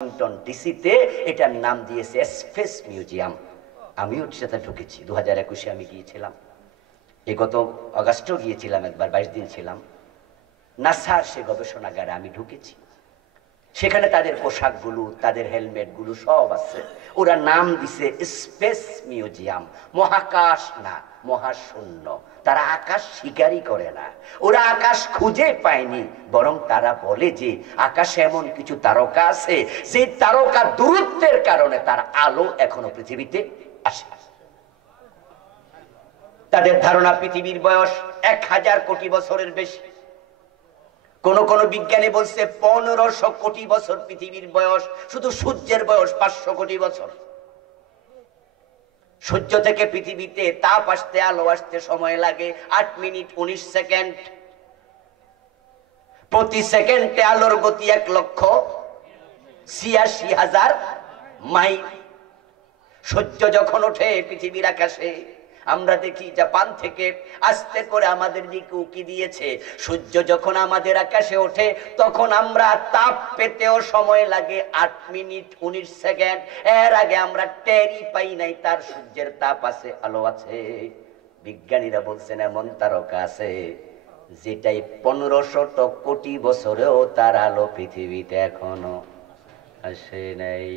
Washington ডিসিতে এটার নাম দিয়েছে স্পেস মিউজিয়াম। আমিও সেটা ঢুকেছি 2021-এ আমি গিয়েছিলাম, এই গত অগাস্টেও গিয়েছিলাম একবার, 22 দিন ছিলাম। নাসার সে গবেষণাগারে আমি ঢুকেছি, সেখানে তাদের পোশাকগুলো, তাদের হেলমেটগুলো সব আছে। ওরা নাম দিছে স্পেস মিউজিয়াম। মহাকাশ না, মহাশূন্য। তারা আকাশ শিকারই করে না, ওরা আকাশ খুঁজে পায়নি, বরং তারা বলে যে আকাশে এমন কিছু তারকা আছে যে তারকা দূরত্বের কারণে তার আলো এখনো পৃথিবীতে আসে। তাদের ধারণা পৃথিবীর বয়স 1000 কোটি বছরের বেশি। কোন কোন বিজ্ঞানী বলছে 1500 কোটি বছর পৃথিবীর বয়স। শুধু সূর্যের বয়স 500 কোটি বছর। সূর্য থেকে পৃথিবীতে তাপ আসতে, আলো আসতে সময় লাগে 8 মিনিট 19 সেকেন্ড। প্রতি সেকেন্ডে আলোর গতি 1,86,000 মাইল। সূর্য যখন ওঠে পৃথিবীর আকাশে, আমরা দেখি জাপান থেকে আস্তে করে আমাদের দিকে উকি দিয়েছে। সূর্য যখন আমাদের আকাশে ওঠে তখন আমরা তাপ পেতেও সময় লাগে 8 মিনিট 19 সেকেন্ড। এর আগে আমরা টেরই পাই নাই তার সূর্যের তাপ আছে, আলো আছে। বিজ্ঞানীরা বলছেন এমন তারকা আছে যেটাই 1500 কোটি বছরেও তার আলো পৃথিবীতে এখনো আসে নাই।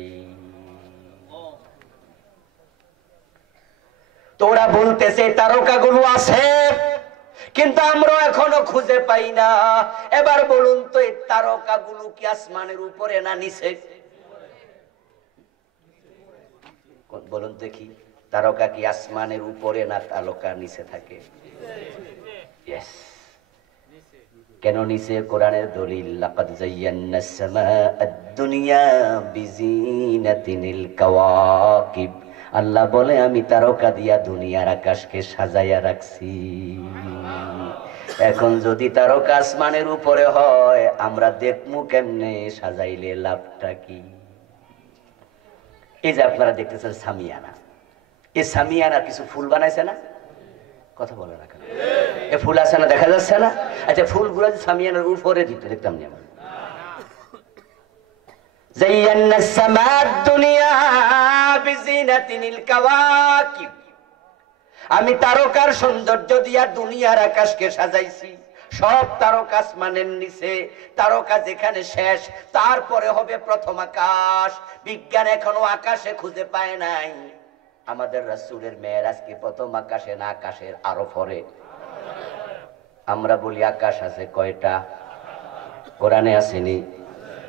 তোরা বলতেছে তারকাগুলো আছে, কিন্তু আমরা এখনো খুঁজে পাই না। এবার বলুন তো, এই তারকাগুলো কি আসমানের উপরে না নিচে? বলুন দেখি, তারকা কি আসমানের উপরে না তারকা নিচে থাকে? ইয়েস। কেন নিচে? কোরআনের দলিল, লাকাদ যায়্যানাস সামাআদ দুনিয়া বিজিনাতিল কাওয়াকিব। আল্লাহ বলে আমি তারকা দিয়া দুনিয়ার আকাশকে সাজাইয়া রাখছি। এখন যদি তারকা আসমানের উপরে হয়, আমরা দেখমু কেমনে? সাজাইলে লাভটা কি? এই যে আপনারা দেখতেছেন সামিয়ানা, এই সামিয়ানা কিছু ফুল বানাইছে না? কথা বলে না কেন? এ ফুল আছে না, দেখা যাচ্ছে না? আচ্ছা, ফুলগুলো সামিয়ানার উপরে দিতে দেখতাম না। যায়্যানাস সামাআদ দুনিয়া বিজিনাতিল কাওয়াকিব। আমি তারকার সৌন্দর্য দিয়া দুনিয়ার আকাশকে সাজাইছি। সব তারকা আসমানের নিচে, তারকা যেখানে শেষ তারপরে হবে প্রথম আকাশ। বিজ্ঞান এখনো আকাশে খুঁজে পায় নাই। আমাদের রাসূলের মেরাজ কি প্রথম আকাশে না আকাশের আরো পরে? আমরা বলি আকাশ আছে কয়টা? কোরআনে আসেনি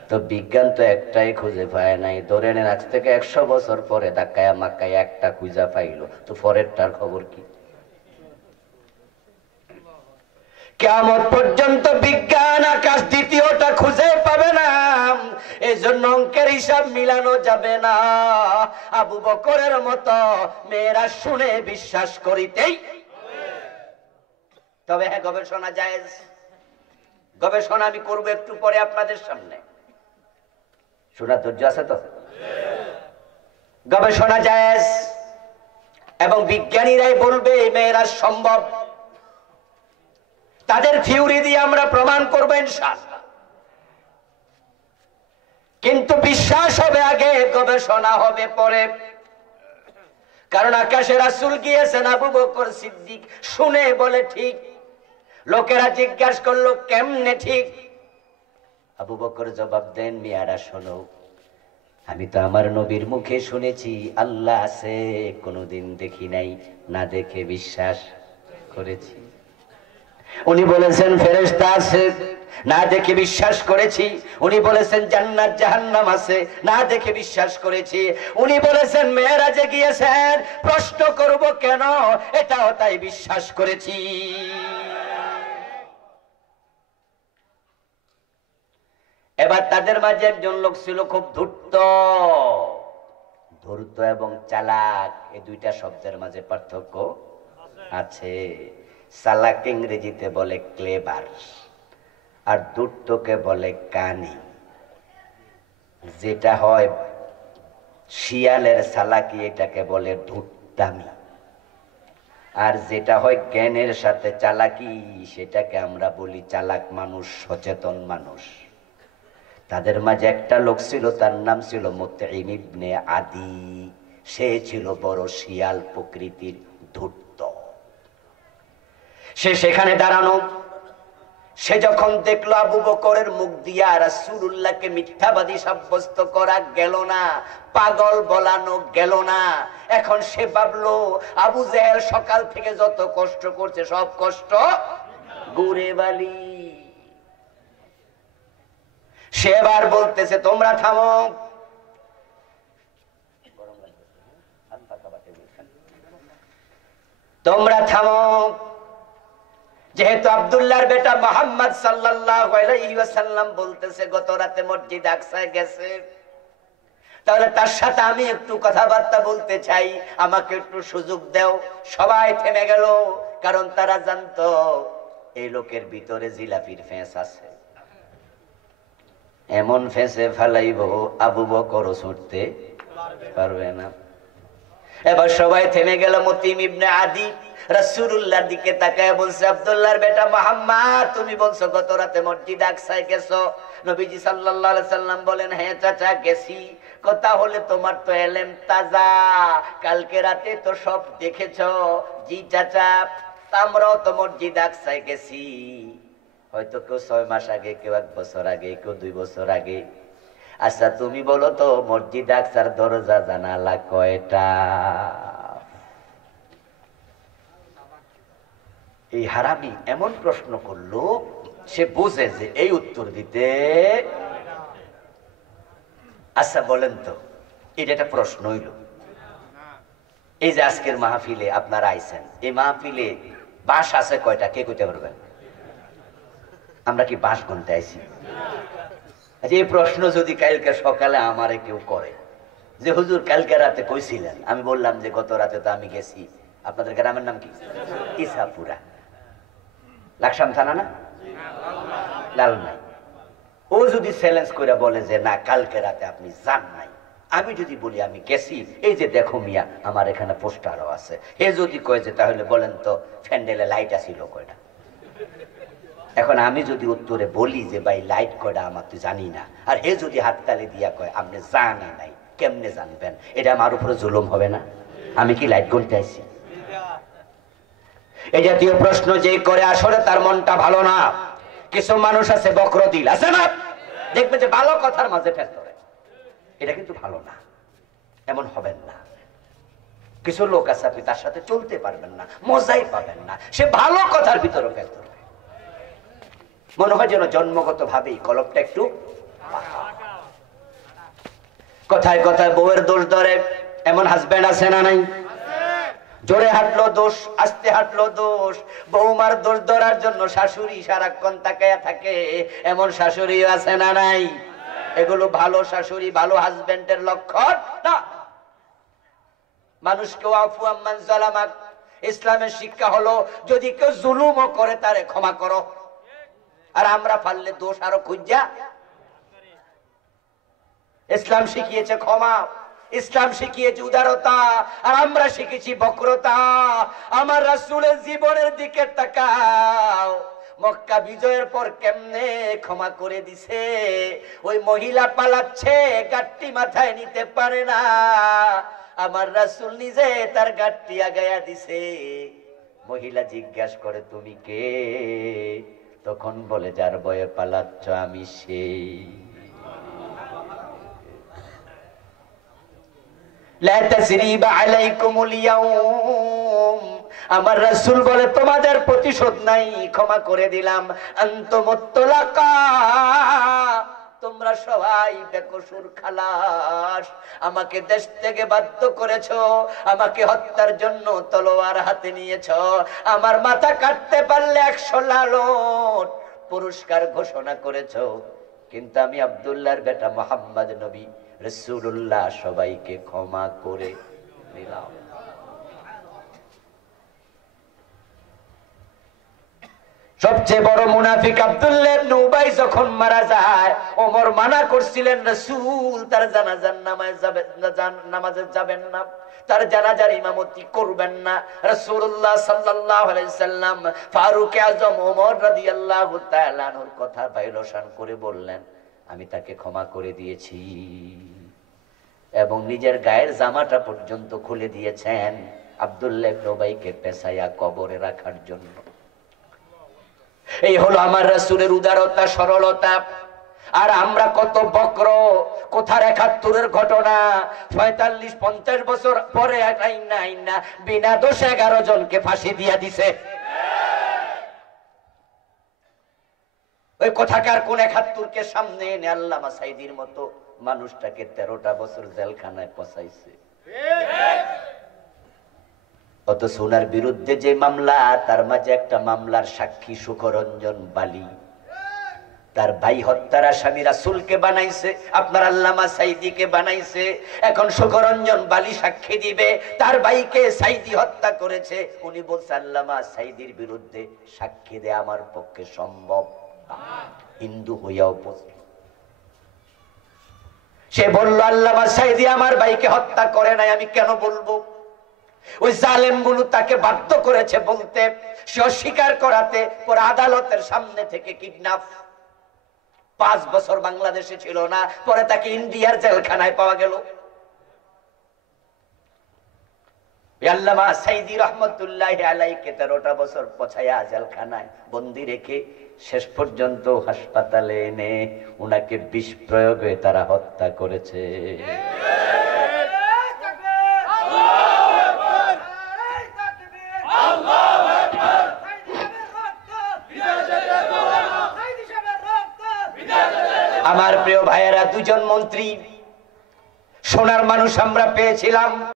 তো। বিজ্ঞান তো একটাই খুঁজে পায় নাই। ধরে নেন আজ থেকে 100 বছর পরে ধাক্কায় মাক্কায় একটা খুঁজা পাইলো, তো পরেরটার খবর কি? কিয়ামত পর্যন্ত বিজ্ঞান আকাশ দ্বিতীয়টা খুঁজে পাবে না। এই জন্য অঙ্কের হিসাব মিলানো যাবে না। আবু বকরের মতো মেয়েরা শুনে বিশ্বাস করিতেই। তবে হ্যাঁ, গবেষণা জায়েজ। গবেষণা আমি করবো একটু পরে আপনাদের সামনে। শোনার ধৈর্য আছে তো? গবেষণা জায়েজ, এবং বিজ্ঞানীরাই বলবে এই মেয়েরা সম্ভব। তাদের থিওরি দিয়ে আমরা প্রমাণ করবো ইনশাআল্লাহ। কিন্তু বিশ্বাস হবে আগে, গবেষণা হবে পরে। কারণ আকাশে রাসূল গিয়েছেন, আবু বকর সিদ্দিক শুনে বলে ঠিক। লোকেরা জিজ্ঞাসা করলো কেমনে ঠিক? আবু বকর জবাব দেন, মিয়ারা শোনো, আমি তো আমার নবীর মুখে শুনেছি আল্লাহ আছে, কোনোদিন দেখি নাই, না দেখে বিশ্বাস করেছি। উনি বলেছেন ফেরেশতা আছে, না দেখে বিশ্বাস করেছি। উনি বলেছেন জান্নাত জাহান্নাম আছে, না দেখে বিশ্বাস করেছি। উনি বলেছেন মেরাজে গিয়েছেন, প্রশ্ন করব কেন, এটাও তাই বিশ্বাস করেছি। এবার তাদের মাঝে একজন লোক ছিল খুব ধূর্ত। ধূর্ত এবং চালাক, এই দুইটা শব্দের মাঝে পার্থক্য আছে। চালাক ইংরেজিতে বলে ক্লেভার, আর ধূর্তকে বলে কানি। যেটা হয় শিয়ালের চালাকি, এটাকে বলে ধূর্তামি। আর যেটা হয় জ্ঞানের সাথে চালাকি, সেটাকে আমরা বলি চালাক মানুষ, সচেতন মানুষ। তাদের মাঝে একটা লোক ছিল, তার নাম ছিল মুতঈম ইবনে আদি। সে ছিল বড় শিয়াল প্রকৃতির, ধূর্ত। সে সেখানে দাঁড়ানো। সে যখন দেখলো আবু বকরের মুখ দিয়া রাসূলুল্লাহকে মিথ্যাবাদী সাব্যস্ত করা গেল না, পাগল বলানো গেল না, এখন সে ভাবলো আবু জেহেল সকাল থেকে যত কষ্ট করছে সব কষ্ট গুড়ে বালি। সে এবার বলতেছে, তোমরা থামো, তোমরা থামো। যেহেতু আব্দুল্লাহর বেটা মুহাম্মদ সাল্লাল্লাহু আলাইহি ওয়াসাল্লাম বলতেছে গত রাতে মসজিদ আকসায় গেছে, তাহলে তার সাথে আমি একটু কথাবার্তা বলতে চাই, আমাকে একটু সুযোগ দাও। সবাই থেমে গেল, কারণ তারা জানতো এই লোকের ভিতরে জিলাপির ফেঁস আছে। এমন ফেঁসে ফেলাইব আবু বকর ছুটতে পারবে না। এবার সবাই থেমে গেল। মুতঈম ইবনে আদি রাসূলুল্লাহর দিকে তাকায় বলছে, আব্দুল্লাহর বেটা মুহাম্মদ, তুমি বলছো গত রাতে মসজিদ আকসায় গেছো। নবীজি সাল্লাল্লাহু আলাইহি সাল্লাম বলেন, হ্যাঁ চাচা গেছি। কথা হলে তোমার তো এলেম তাজা, কালকে রাতে তো সব দেখেছো। জি চাচা, আমরাও তো মসজিদ আকসায় গেছি, হয়তো কেউ 6 মাস আগে, কেউ 1 বছর আগে, কেউ 2 বছর আগে। আচ্ছা তুমি বলো তো মসজিদ আকসার দরজা জানালা কয়টা? এই হারামি এমন প্রশ্ন করলো, সে বুঝে যে এই উত্তর দিতে। আচ্ছা বলেন তো, এটা একটা প্রশ্ন হইল। এই যে আজকের মাহফিলে আপনারা আইছেন, এই মাহফিলে বাঁশ আছে কয়টা, কে কইতে পারবেন? আমরা কি বাঁশ গুনতে আইছি? আচ্ছা, এই প্রশ্ন যদি কালকে সকালে আমারে কেউ করে যে হুজুর কালকে রাতে কইছিলেন, আমি বললাম যে গত রাতে তো আমি গেছি। আপনাদের গ্রামের নাম কি? ইসাপুরা, লাকসাম থানা না? লালমাই। ও যদি চ্যালেঞ্জ করে বলে যে না কালকে রাতে আপনি যান নাই, আমি যদি বলি আমি গেছি, এই যে দেখো মিয়া আমার এখানে পোস্টারও আছে, এ যদি কয় যে তাহলে বলেন তো ফ্যান্ডেলে লাইট আসিল কয়টা? এখন আমি যদি উত্তরে বলি যে ভাই লাইট কয়টা আমার তো জানি না, আর হে যদি হাততালি দিয়া কয় আপনি জানি নাই, কেমনে জানবেন? এটা আমার উপরে জুলুম হবে না? আমি কি লাইট গুনতে আইছি? এই জাতীয় প্রশ্ন যে করে আসলে তার মনটা ভালো না। কিছু মানুষ আছে বক্রদিল, আছে না? দেখবে যে ভালো কথার মাঝে ফেস ধরে, এটা কিন্তু ভালো না, এমন হবেন না। কিছু লোক আছে আপনি তার সাথে চলতে পারবেন না, মজাই পাবেন না, সে ভালো কথার ভিতরে ফেস ধরবে। মনে হয় যেন জন্মগত ভাবেই কলপটা একটু কথায় কথায় বউয়ের দোষ ধরে। এমন হাজবেন্ড আছে না নাই? জোরে হাঁটলো দোষ, আস্তে হাঁটলো দোষ। বৌমার দোষ ধরার জন্য শাশুড়ি সারাক্ষণ তাকায়া থাকে, এমন শাশুড়ি আছে না নাই? এগুলো ভালো শাশুড়ি, ভালো হাজবেন্ডের লক্ষণ না। মানুষকে আফু আম্মান জালামাক, ইসলামের শিক্ষা হলো যদি কেউ জুলুমও করে তারে ক্ষমা করো। আর আমরা পারলে দোষ আরো খুঁজা। ইসলাম শিখিয়েছে ক্ষমা, ইসলাম শিখিয়েছে উদারতা, আর আমরা শিখেছি বক্রতা। আমার রাসূলের জীবনের দিকে তাকাও, মক্কা বিজয়ের পর কেমনে ক্ষমা করে দিছে। ওই মহিলা পালাচ্ছে, গাট্টি মাথায় নিতে পারে না, আমার রাসূল নিজে তার গাট্টি আগায়া দিছে। মহিলা জিজ্ঞাসা করে তুমি কে? তখন বলে যার ভয়ে পালাচ্ছ আমি সেই। লা তাসরিবা আলাইকুমুল ইয়াউম, আমার রাসূল বলে তোমাদের প্রতিশোধ নাই, ক্ষমা করে দিলাম। আনতুমুত তুলাকা, তোমরা সবাই বেকসুর খালাস। আমাকে দেশ থেকে বাধ্য করেছো, আমাকে হত্যার জন্য তলোয়ার হাতে নিয়েছো, আমার মাথা কাটতে পারলে 100 লালন পুরস্কার ঘোষণা করেছো, কিন্তু আমি আব্দুল্লাহর বেটা মুহাম্মদ নবী রাসূলুল্লাহ সবাইকে ক্ষমা করে দিলাম। সবচেয়ে বড় মুনাফিক আব্দুল্লাহ ইবনে উবাই যখন মারা যায়, ওমর মানা করছিলেন রাসূল তার জানাজার নামাজে যাবেন না, তার জানাজার ইমামতি করবেন না। রাসূলুল্লাহ সাল্লাল্লাহু আলাইহি সাল্লাম ফারুক আযম ওমর রাদিয়াল্লাহু তাআলা আনহুর কথা বাইরসান করে বললেন, আমি তাকে ক্ষমা করে দিয়েছি, এবং নিজের গায়ের জামাটা পর্যন্ত খুলে দিয়েছেন আব্দুল্লাহ ইবনে উবাইকে পেছায়া কবরে রাখার জন্য। এই হলো আমার রাসূলের উদারতা, সরলতা। আর আমরা কত বক্র! কোথার ৭১-এর ঘটনা, ৪৫-৫০ বছর পরে আইনা বিনা দোষে ১১ জনকে ফাঁসি দিয়া দিছে। ওই কোথাকার কোন ৭১-কে সামনে এনে আল্লামা সাঈদীর মতো মানুষটাকে ১৩টা বছর জেলখানায় পচাইছে। অথচ ওনার বিরুদ্ধে যে মামলা, তার মাঝে একটা মামলার সাক্ষী সুখরঞ্জন বালি, তার ভাই হত্যার আসামি রাসূলকে বানাইছে, আপনার আল্লামা সাঈদীকে বানাইছে। এখন সুখরঞ্জন বালি সাক্ষী দিবে, তার ভাইকে সাঈদী হত্যা করেছে। উনি বলছে আল্লামা সাঈদীর বিরুদ্ধে সাক্ষী দেয়া আমার পক্ষে সম্ভব, হিন্দু হইয়াও বলছে। সে বলল আল্লামা সাঈদী আমার ভাইকে হত্যা করে নাই, আমি কেন বলবো? ওই জালেমগুলো তাকে বাধ্য করেছে বলতে, সে অস্বীকার করাতে পরে আদালতের সামনে থেকে কিডন্যাপ। ৫ বছর বাংলাদেশে ছিল না, পরে তাকে ইন্ডিয়ার জেলখানায় পাওয়া গেল। আল্লামা সাঈদী রহমাতুল্লাহি আলাইহিকে ১৩টা বছর পচায়া জেলখানায় বন্দী রেখে শেষ পর্যন্ত হাসপাতালে এনে উনাকে বিষ প্রয়োগে তারা হত্যা করেছে। আমার প্রিয় ভাইয়েরা, ২ জন মন্ত্রী, সোনার মানুষ আমরা পেয়েছিলাম।